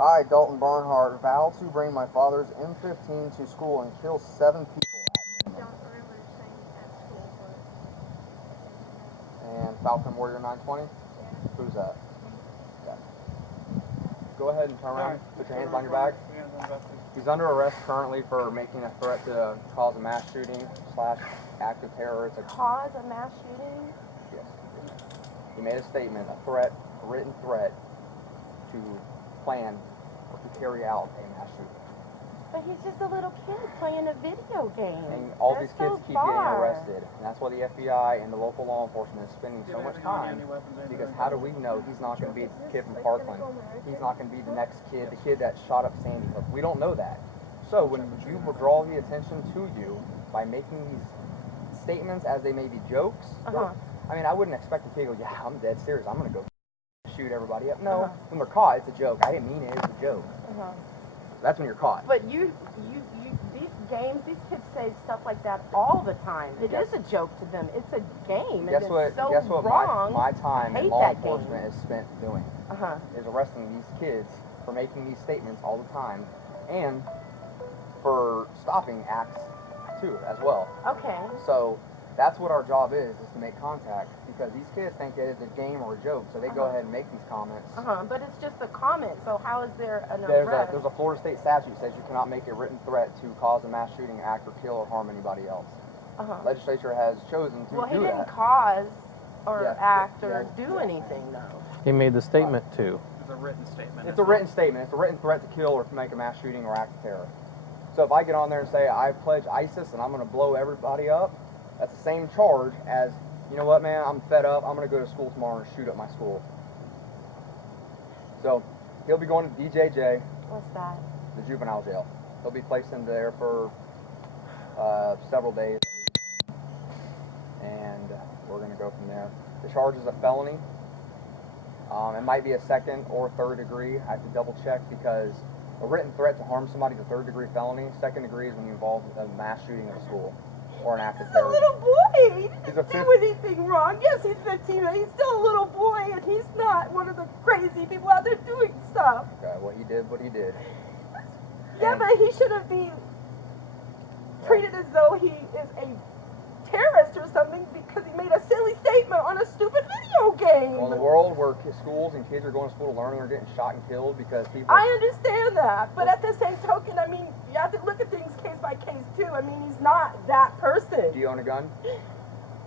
I, Dalton Barnhart, vow to bring my father's M15 to school and kill 7 people at minimum. Don't remember saying at school, And Falcon Warrior 920? yeah. Who's that? Okay. Go ahead and turn around. Put your hands behind your back. He's under arrest currently for making a threat to cause a mass shooting / act of terror. It's a Cause a mass shooting? Yes. He made a statement, a threat, a written threat to plan or to carry out a mass shooting. But he's just a little kid playing a video game. And all That's these kids so keep far. getting arrested. And that's why the FBI and the local law enforcement is spending so much time. Because how do we know he's not going to be the kid from Parkland? He's not going to be the next kid, the kid that shot up Sandy Hook. We don't know that. So when you draw the attention to you by making these statements as they may be jokes, I mean, I wouldn't expect a kid to go, yeah, I'm dead serious. I'm going to go shoot everybody up. No, when they're caught, it's a joke. I didn't mean it. It was a joke. That's when you're caught. But these games, these kids say stuff like that all the time. It is a joke to them. It's a game. Guess what wrong. my time in law enforcement is spent doing? Is arresting these kids for making these statements all the time, and for stopping acts too as well. Okay. So that's what our job is to make contact, because these kids think that it's a game or a joke, so they go ahead and make these comments. But it's just a comment, so how is there an arrest? There's a Florida state statute that says you cannot make a written threat to cause a mass shooting, act, or kill or harm anybody else. Legislature has chosen to do that. Well, he didn't cause or act or do anything, though. He made the statement too. It's a written statement. It's a written statement. It's a written threat to kill or to make a mass shooting or act of terror. So if I get on there and say, I pledge ISIS and I'm going to blow everybody up, that's the same charge as, you know what, man, I'm fed up. I'm going to go to school tomorrow and shoot up my school. So he'll be going to DJJ. What's that? The juvenile jail. He'll be placed in there for several days. And we're going to go from there. The charge is a felony. It might be a second or third degree. I have to double check, because a written threat to harm somebody is a third degree felony. Second degree is when you involve a mass shooting of a school or an act of terrorism. He's a little boy. He didn't He's do anything wrong. Yes, he's 15, but he's still a little boy, and he's not one of the crazy people out there doing stuff. Okay, well, he did what he did. Yeah, And but he shouldn't be treated as though he is a terrorist or something because he made a silly statement on a stupid video game. well, in the world where schools and kids are going to school to learn and are getting shot and killed because people... I understand that, but at the same token, I mean, you have to look at things case by case too. I mean, he's not that person. Do you own a gun?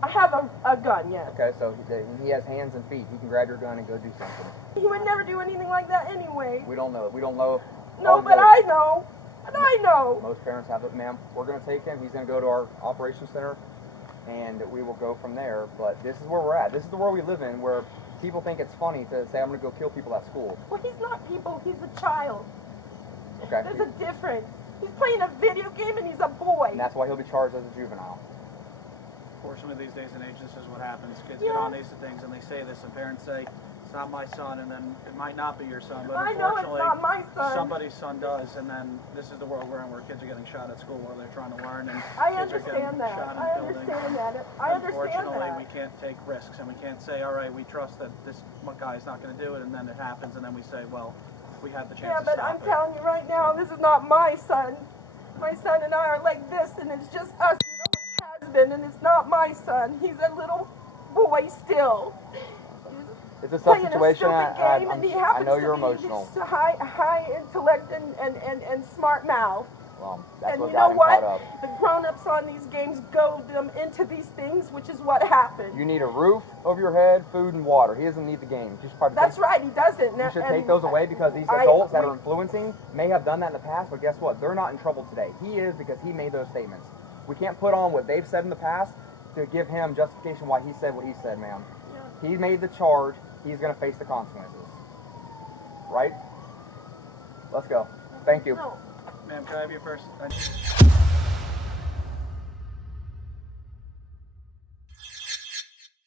I have a gun, yes. Okay, so he has hands and feet. He can grab your gun and go do something. He would never do anything like that anyway. We don't know. We don't know if... No, but I know. But I know. Most parents have it. Ma'am, we're going to take him. He's going to go to our operations center, and we will go from there. But this is where we're at. This is the world we live in, where people think it's funny to say, I'm going to go kill people at school. Well, he's not people. He's a child. Okay? There's a difference. He's playing a video game, and he's a boy. And that's why he'll be charged as a juvenile. Fortunately, these days and age, this is what happens. Kids get on these things and they say this, and parents say, it's not my son, and then it might not be your son, but I know it's unfortunately, not my son. somebody's son does, and then this is the world we're in, where kids are getting shot at school while they're trying to learn, and I kids are getting understand that. shot in I buildings. understand that. I understand Unfortunately, that. we can't take risks, and we can't say, all right, we trust that this guy's not going to do it, and then it happens, and then we say, well, we had the chance Yeah, to but stop I'm telling you right now, this is not my son. My son and I are like this, and it's just us. It always has been, and it's not my son. He's a little boy still. It's a tough Playing situation. a stupid game, and he happens I know you're to be emotional. this high intellect and smart mouth. Well, that's And what you got know him what? caught up. The grown-ups on these games goad them into these things, which is what happened. You need a roof over your head, food, and water. He doesn't need the game. You should probably That's right, he doesn't. You should take those away, because these adults that are influencing may have done that in the past, but guess what? They're not in trouble today. He is, because he made those statements. We can't put on what they've said in the past to give him justification why he said what he said, ma'am. Yeah. He made the charge. He's going to face the consequences. Right? Let's go. Thank you. No. Ma'am, can I have your first...